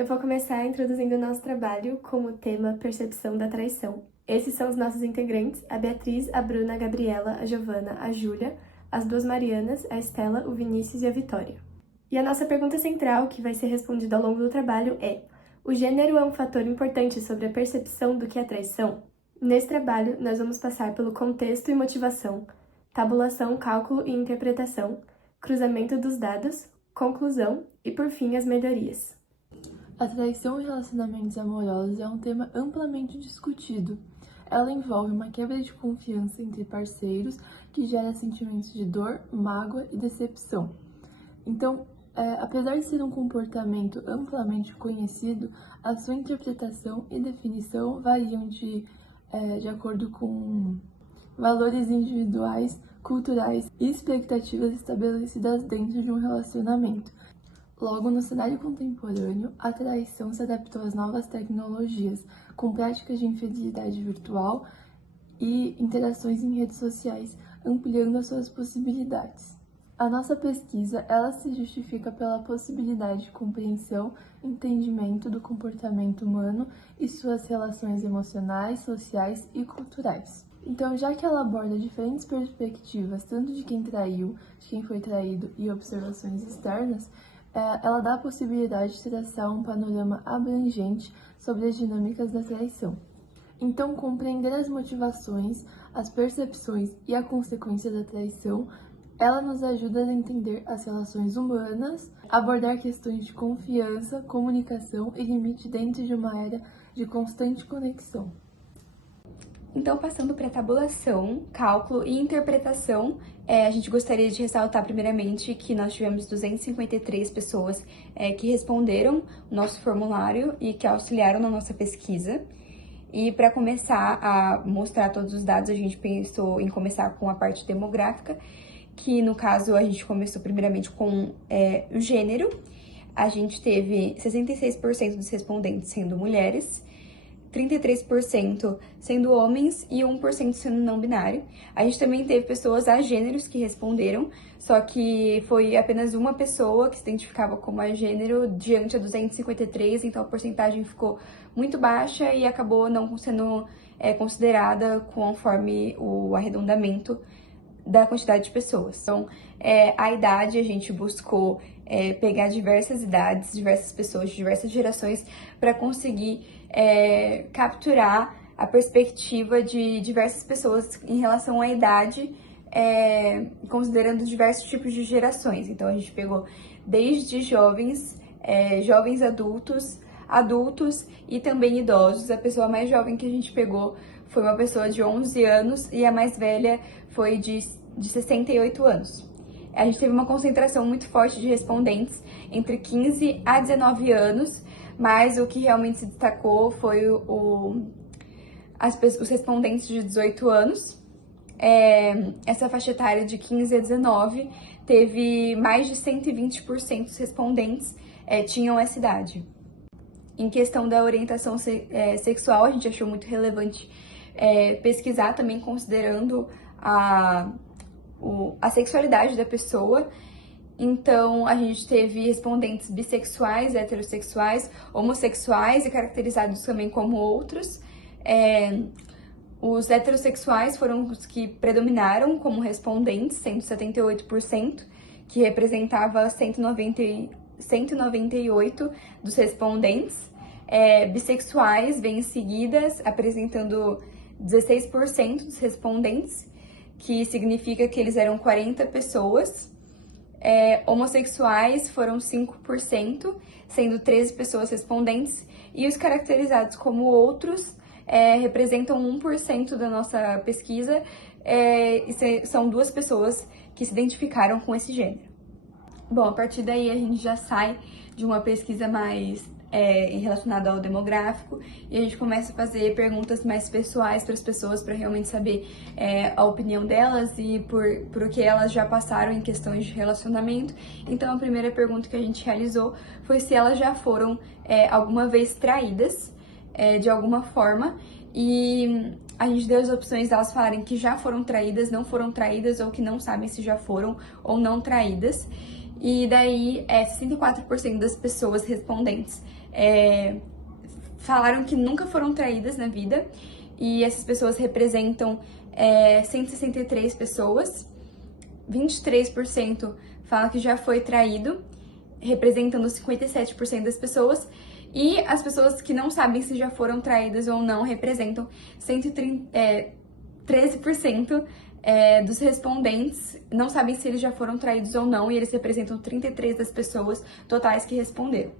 Eu vou começar introduzindo o nosso trabalho com o tema Percepção da Traição. Esses são os nossos integrantes, a Beatriz, a Bruna, a Gabriela, a Giovana, a Júlia, as duas Marianas, a Estela, o Vinícius e a Vitória. E a nossa pergunta central, que vai ser respondida ao longo do trabalho, é: o gênero é um fator importante sobre a percepção do que é traição? Nesse trabalho, nós vamos passar pelo contexto e motivação, tabulação, cálculo e interpretação, cruzamento dos dados, conclusão e, por fim, as melhorias. A traição em relacionamentos amorosos é um tema amplamente discutido. Ela envolve uma quebra de confiança entre parceiros que gera sentimentos de dor, mágoa e decepção. Então, apesar de ser um comportamento amplamente conhecido, a sua interpretação e definição variam de acordo com valores individuais, culturais e expectativas estabelecidas dentro de um relacionamento. Logo, no cenário contemporâneo, a traição se adaptou às novas tecnologias, com práticas de infidelidade virtual e interações em redes sociais, ampliando as suas possibilidades. A nossa pesquisa, ela se justifica pela possibilidade de compreensão, entendimento do comportamento humano e suas relações emocionais, sociais e culturais. Então, já que ela aborda diferentes perspectivas, tanto de quem traiu, de quem foi traído e observações externas, ela dá a possibilidade de traçar um panorama abrangente sobre as dinâmicas da traição. Então, compreender as motivações, as percepções e a consequência da traição, ela nos ajuda a entender as relações humanas, abordar questões de confiança, comunicação e limite dentro de uma era de constante conexão. Então, passando para tabulação, cálculo e interpretação, a gente gostaria de ressaltar primeiramente que nós tivemos 253 pessoas que responderam o nosso formulário e que auxiliaram na nossa pesquisa. E para começar a mostrar todos os dados, a gente pensou em começar com a parte demográfica, que no caso a gente começou primeiramente com o gênero. A gente teve 66% dos respondentes sendo mulheres, 33% sendo homens e 1% sendo não binário. A gente também teve pessoas agêneros que responderam, só que foi apenas uma pessoa que se identificava como agênero diante a 253, então a porcentagem ficou muito baixa e acabou não sendo considerada conforme o arredondamento da quantidade de pessoas. Então, a idade, a gente buscou pegar diversas idades, diversas pessoas de diversas gerações para conseguir capturar a perspectiva de diversas pessoas em relação à idade, considerando diversos tipos de gerações. Então, a gente pegou desde jovens, jovens adultos e também idosos. A pessoa mais jovem que a gente pegou foi uma pessoa de 11 anos e a mais velha foi de 68 anos. A gente teve uma concentração muito forte de respondentes entre 15 a 19 anos, mas o que realmente se destacou foi os respondentes de 18 anos. Essa faixa etária de 15 a 19 teve mais de 120% dos respondentes tinham essa idade. Em questão da orientação sexual, a gente achou muito relevante pesquisar também considerando a sexualidade da pessoa. Então, a gente teve respondentes bissexuais, heterossexuais, homossexuais e caracterizados também como outros. Os heterossexuais foram os que predominaram como respondentes, sendo 78%, que representava 198 dos respondentes. Bissexuais vêm em seguidas, apresentando 16% dos respondentes, que significa que eles eram 40 pessoas. Homossexuais foram 5%, sendo 13 pessoas respondentes, e os caracterizados como outros representam 1% da nossa pesquisa, e são 2 pessoas que se identificaram com esse gênero. Bom, a partir daí a gente já sai de uma pesquisa mais relacionada ao demográfico e a gente começa a fazer perguntas mais pessoais para as pessoas para realmente saber a opinião delas e por o que elas já passaram em questões de relacionamento. Então a primeira pergunta que a gente realizou foi se elas já foram alguma vez traídas de alguma forma, e a gente deu as opções delas falarem que já foram traídas, não foram traídas ou que não sabem se já foram ou não traídas. E daí 64% das pessoas respondentes falaram que nunca foram traídas na vida, e essas pessoas representam 163 pessoas. 23% fala que já foi traído, representando 57% das pessoas, e as pessoas que não sabem se já foram traídas ou não representam 13% dos respondentes não sabem se eles já foram traídos ou não, e eles representam 33% das pessoas totais que responderam.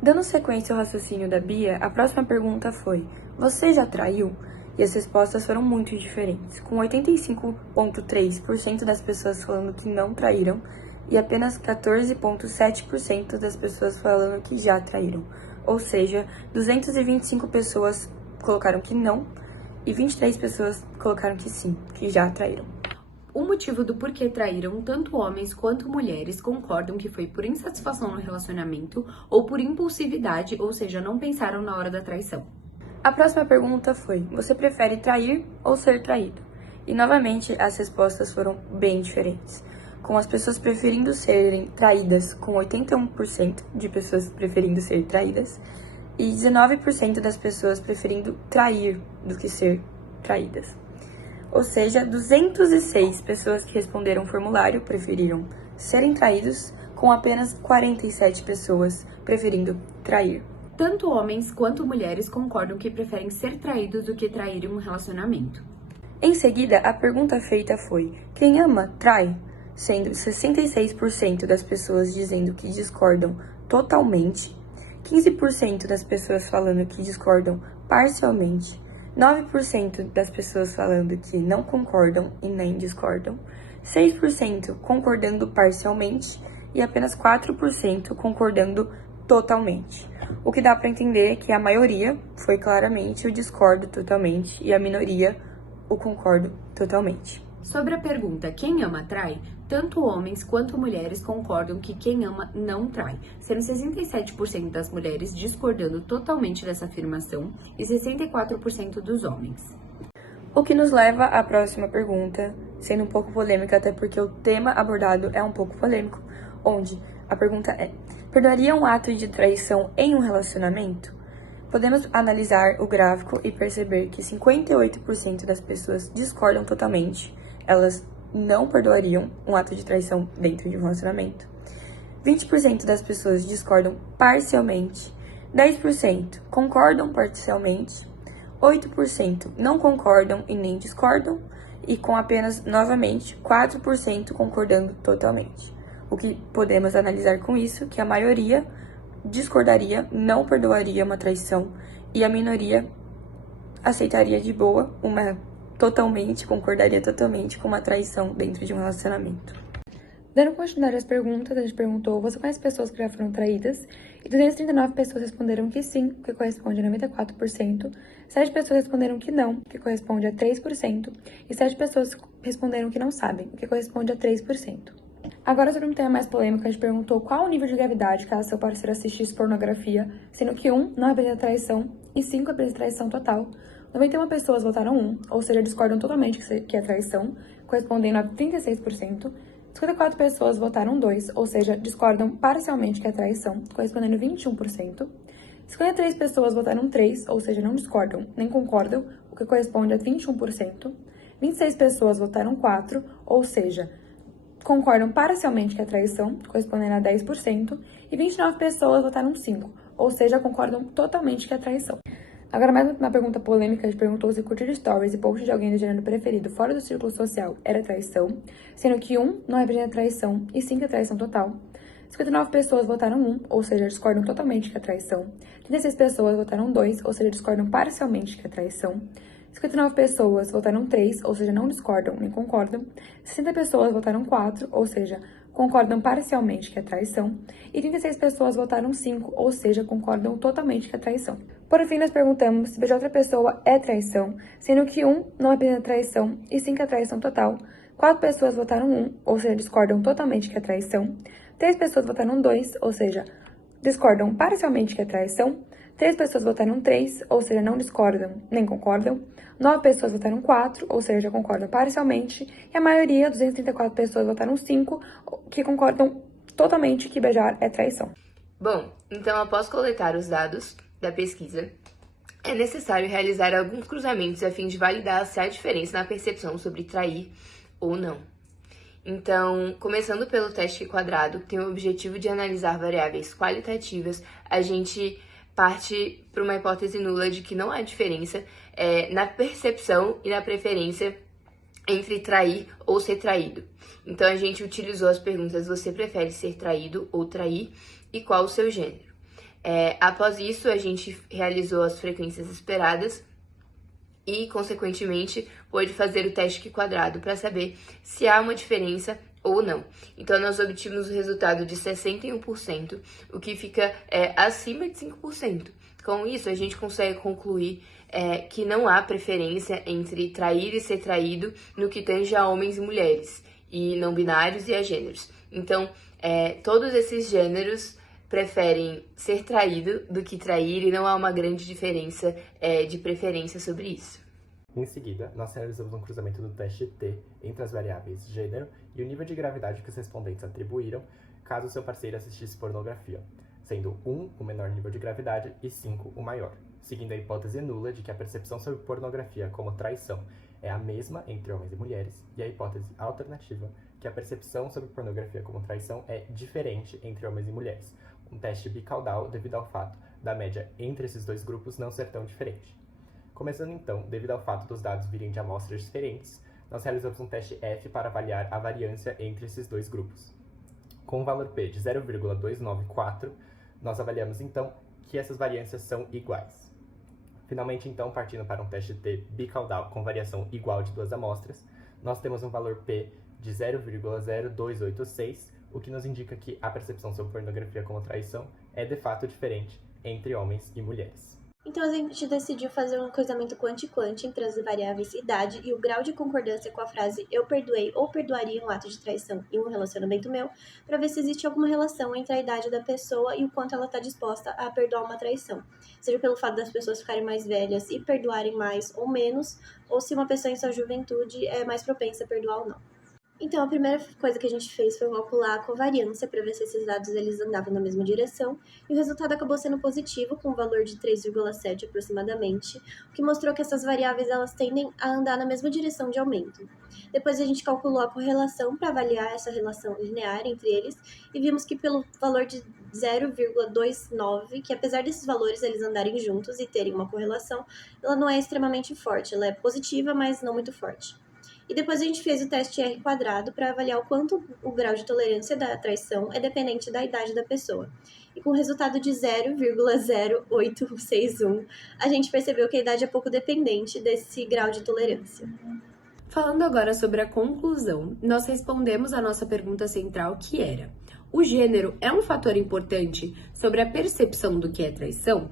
Dando sequência ao raciocínio da Bia, a próxima pergunta foi: você já traiu? E as respostas foram muito diferentes, com 85,3% das pessoas falando que não traíram e apenas 14,7% das pessoas falando que já traíram. Ou seja, 225 pessoas colocaram que não e 23 pessoas colocaram que sim, que já traíram. O motivo do porquê traíram tanto homens quanto mulheres concordam que foi por insatisfação no relacionamento ou por impulsividade, ou seja, não pensaram na hora da traição. A próxima pergunta foi: você prefere trair ou ser traído? E novamente as respostas foram bem diferentes, com as pessoas preferindo serem traídas, com 81% de pessoas preferindo ser traídas e 19% das pessoas preferindo trair do que ser traídas. Ou seja, 206 pessoas que responderam o formulário preferiram serem traídos, com apenas 47 pessoas preferindo trair. Tanto homens quanto mulheres concordam que preferem ser traídos do que trair em um relacionamento. Em seguida, a pergunta feita foi: quem ama, trai? Sendo 66% das pessoas dizendo que discordam totalmente, 15% das pessoas falando que discordam parcialmente, 9% das pessoas falando que não concordam e nem discordam, 6% concordando parcialmente e apenas 4% concordando totalmente. O que dá para entender é que a maioria foi claramente o discordo totalmente e a minoria o concordo totalmente. Sobre a pergunta quem ama trai, tanto homens quanto mulheres concordam que quem ama não trai, sendo 67% das mulheres discordando totalmente dessa afirmação e 64% dos homens. O que nos leva à próxima pergunta, sendo um pouco polêmica, até porque o tema abordado é um pouco polêmico, onde a pergunta é: perdoaria um ato de traição em um relacionamento? Podemos analisar o gráfico e perceber que 58% das pessoas discordam totalmente, elas não perdoariam um ato de traição dentro de um relacionamento. 20% das pessoas discordam parcialmente, 10% concordam parcialmente, 8% não concordam e nem discordam, e com apenas, novamente, 4% concordando totalmente. O que podemos analisar com isso, que a maioria discordaria, não perdoaria uma traição, e a minoria aceitaria de boa concordaria totalmente com uma traição dentro de um relacionamento. Dando continuidade às perguntas, a gente perguntou: você conhece pessoas que já foram traídas? E 239 pessoas responderam que sim, o que corresponde a 94%. 7 pessoas responderam que não, o que corresponde a 3%. E 7 pessoas responderam que não sabem, o que corresponde a 3%. Agora, sobre um tema mais polêmico, a gente perguntou qual o nível de gravidade caso seu parceiro assistisse pornografia, sendo que 1 não representa traição e 5 representa traição total. 91 pessoas votaram 1, ou seja, discordam totalmente que é traição, correspondendo a 36%. 54 pessoas votaram 2, ou seja, discordam parcialmente que é traição, correspondendo a 21%. 53 pessoas votaram 3, ou seja, não discordam nem concordam, o que corresponde a 21%. 26 pessoas votaram 4, ou seja, concordam parcialmente que é traição, correspondendo a 10%. E 29 pessoas votaram 5, ou seja, concordam totalmente que é traição. Agora, mais uma pergunta polêmica, a gente perguntou se curtir stories e post de alguém do gênero preferido fora do círculo social era traição, sendo que 1 não representa traição e 5 é traição total. 59 pessoas votaram 1, ou seja, discordam totalmente que é traição. 36 pessoas votaram 2, ou seja, discordam parcialmente que é traição. 59 pessoas votaram 3, ou seja, não discordam nem concordam. 60 pessoas votaram 4, ou seja, concordam parcialmente que é traição. E 36 pessoas votaram 5, ou seja, concordam totalmente que é traição. Por fim, nós perguntamos se beijar outra pessoa é traição, sendo que 1 não representa traição e 5 é traição total. 4 pessoas votaram 1, ou seja, discordam totalmente que é traição. 3 pessoas votaram 2, ou seja, discordam parcialmente que é traição. 3 pessoas votaram 3, ou seja, não discordam nem concordam. 9 pessoas votaram 4, ou seja, concordam parcialmente. E a maioria, 234 pessoas, votaram 5, que concordam totalmente que beijar é traição. Bom, então após coletar os dados da pesquisa, é necessário realizar alguns cruzamentos a fim de validar se há diferença na percepção sobre trair ou não. Então, começando pelo teste quadrado, que tem o objetivo de analisar variáveis qualitativas, a gente parte para uma hipótese nula de que não há diferença na percepção e na preferência entre trair ou ser traído. Então, a gente utilizou as perguntas: você prefere ser traído ou trair? E qual o seu gênero? Após isso, a gente realizou as frequências esperadas e, consequentemente, pôde fazer o teste quadrado para saber se há uma diferença ou não. Então, nós obtivemos o resultado de 61%, o que fica acima de 5%. Com isso, a gente consegue concluir que não há preferência entre trair e ser traído no que tange a homens e mulheres, e não binários e a gêneros. Então, todos esses gêneros preferem ser traído do que trair e não há uma grande diferença de preferência sobre isso. Em seguida, nós realizamos um cruzamento do teste T entre as variáveis gênero e o nível de gravidade que os respondentes atribuíram caso seu parceiro assistisse pornografia, sendo 1 o menor nível de gravidade e 5 o maior, seguindo a hipótese nula de que a percepção sobre pornografia como traição é a mesma entre homens e mulheres, e a hipótese alternativa que a percepção sobre pornografia como traição é diferente entre homens e mulheres, um teste bicaudal devido ao fato da média entre esses dois grupos não ser tão diferente. Começando então, devido ao fato dos dados virem de amostras diferentes, nós realizamos um teste F para avaliar a variância entre esses dois grupos. Com um valor P de 0,294, nós avaliamos então que essas variâncias são iguais. Finalmente, então, partindo para um teste T bicaudal com variação igual de duas amostras, nós temos um valor P de 0,0286, o que nos indica que a percepção sobre pornografia como traição é de fato diferente entre homens e mulheres. Então a gente decidiu fazer um cruzamento quanti-quanti entre as variáveis idade e o grau de concordância com a frase eu perdoei ou perdoaria um ato de traição em um relacionamento meu, para ver se existe alguma relação entre a idade da pessoa e o quanto ela está disposta a perdoar uma traição. Seja pelo fato das pessoas ficarem mais velhas e perdoarem mais ou menos, ou se uma pessoa em sua juventude é mais propensa a perdoar ou não. Então, a primeira coisa que a gente fez foi calcular a covariância para ver se esses dados eles andavam na mesma direção, e o resultado acabou sendo positivo, com um valor de 3,7 aproximadamente, o que mostrou que essas variáveis elas tendem a andar na mesma direção de aumento. Depois a gente calculou a correlação para avaliar essa relação linear entre eles, e vimos que pelo valor de 0,29, que apesar desses valores eles andarem juntos e terem uma correlação, ela não é extremamente forte, ela é positiva, mas não muito forte. E depois a gente fez o teste R quadrado para avaliar o quanto o grau de tolerância da traição é dependente da idade da pessoa. E com o resultado de 0,0861, a gente percebeu que a idade é pouco dependente desse grau de tolerância. Falando agora sobre a conclusão, nós respondemos a nossa pergunta central, que era: o gênero é um fator importante sobre a percepção do que é traição?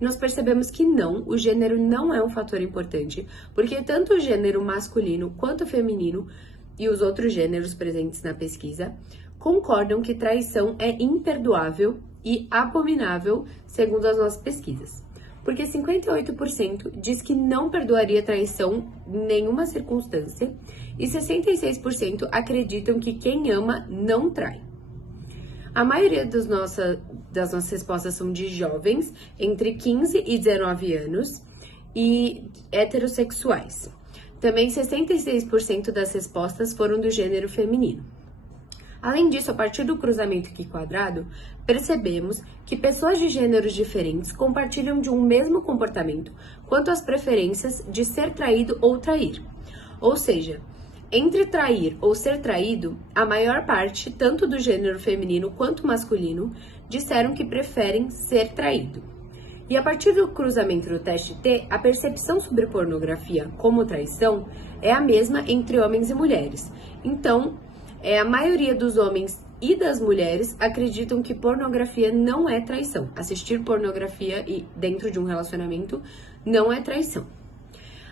Nós percebemos que não, o gênero não é um fator importante, porque tanto o gênero masculino quanto o feminino e os outros gêneros presentes na pesquisa concordam que traição é imperdoável e abominável, segundo as nossas pesquisas. Porque 58% diz que não perdoaria traição em nenhuma circunstância e 66% acreditam que quem ama não trai. A maioria das nossas respostas são de jovens, entre 15 e 19 anos, e heterossexuais. Também 66% das respostas foram do gênero feminino. Além disso, a partir do cruzamento aqui quadrado, percebemos que pessoas de gêneros diferentes compartilham de um mesmo comportamento quanto às preferências de ser traído ou trair. Ou seja, entre trair ou ser traído, a maior parte, tanto do gênero feminino quanto masculino, disseram que preferem ser traído. E a partir do cruzamento do teste T, a percepção sobre pornografia como traição é a mesma entre homens e mulheres. Então, a maioria dos homens e das mulheres acreditam que pornografia não é traição. Assistir pornografia dentro de um relacionamento não é traição.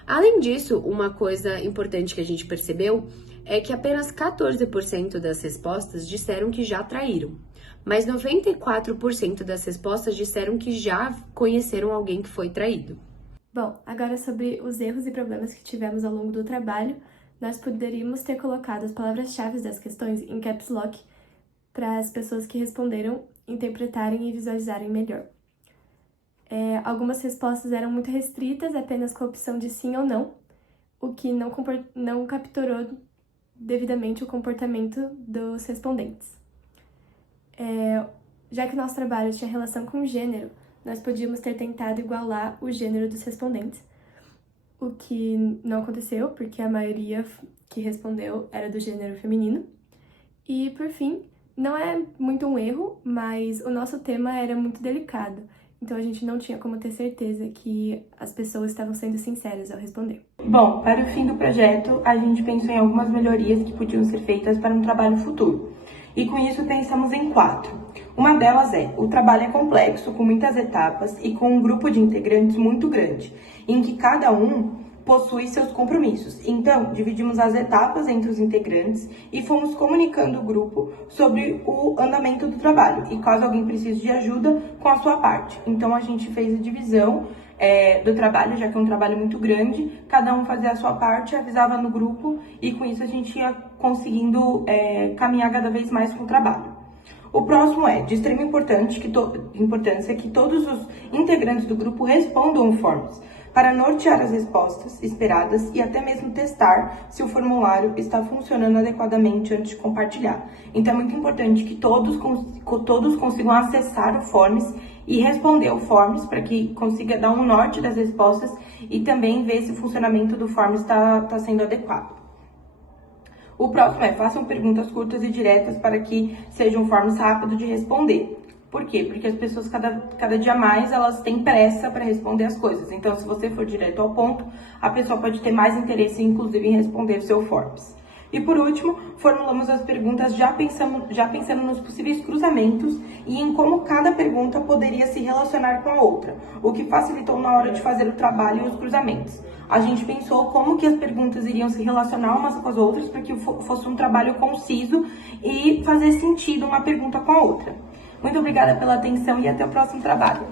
Além disso, uma coisa importante que a gente percebeu é que apenas 14% das respostas disseram que já traíram, mas 94% das respostas disseram que já conheceram alguém que foi traído. Bom, agora sobre os erros e problemas que tivemos ao longo do trabalho, nós poderíamos ter colocado as palavras-chave das questões em caps lock para as pessoas que responderam interpretarem e visualizarem melhor. Algumas respostas eram muito restritas, apenas com a opção de sim ou não, o que não capturou devidamente o comportamento dos respondentes. Já que o nosso trabalho tinha relação com o gênero, nós podíamos ter tentado igualar o gênero dos respondentes, o que não aconteceu, porque a maioria que respondeu era do gênero feminino. E, por fim, não é muito um erro, mas o nosso tema era muito delicado, então a gente não tinha como ter certeza que as pessoas estavam sendo sinceras ao responder. Bom, para o fim do projeto, a gente pensou em algumas melhorias que podiam ser feitas para um trabalho futuro. E com isso pensamos em 4. Uma delas o trabalho é complexo, com muitas etapas e com um grupo de integrantes muito grande, em que cada um possui seus compromissos. Então, dividimos as etapas entre os integrantes e fomos comunicando o grupo sobre o andamento do trabalho e caso alguém precise de ajuda com a sua parte. Então, a gente fez a divisão do trabalho, já que é um trabalho muito grande, cada um fazia a sua parte, avisava no grupo e com isso a gente ia conseguindo caminhar cada vez mais com o trabalho. O próximo de extrema importância que todos os integrantes do grupo respondam forms, para nortear as respostas esperadas e até mesmo testar se o formulário está funcionando adequadamente antes de compartilhar. Então é muito importante que todos consigam acessar o Forms e responder o Forms para que consiga dar um norte das respostas e também ver se o funcionamento do Forms está sendo adequado. O próximo façam perguntas curtas e diretas para que seja um Forms rápido de responder. Por quê? Porque as pessoas cada dia mais elas têm pressa para responder as coisas. Então, se você for direto ao ponto, a pessoa pode ter mais interesse, inclusive, em responder o seu Forms. E por último, formulamos as perguntas já pensando nos possíveis cruzamentos e em como cada pergunta poderia se relacionar com a outra, o que facilitou na hora de fazer o trabalho e os cruzamentos. A gente pensou como que as perguntas iriam se relacionar umas com as outras para que fosse um trabalho conciso e fazer sentido uma pergunta com a outra. Muito obrigada pela atenção e até o próximo trabalho.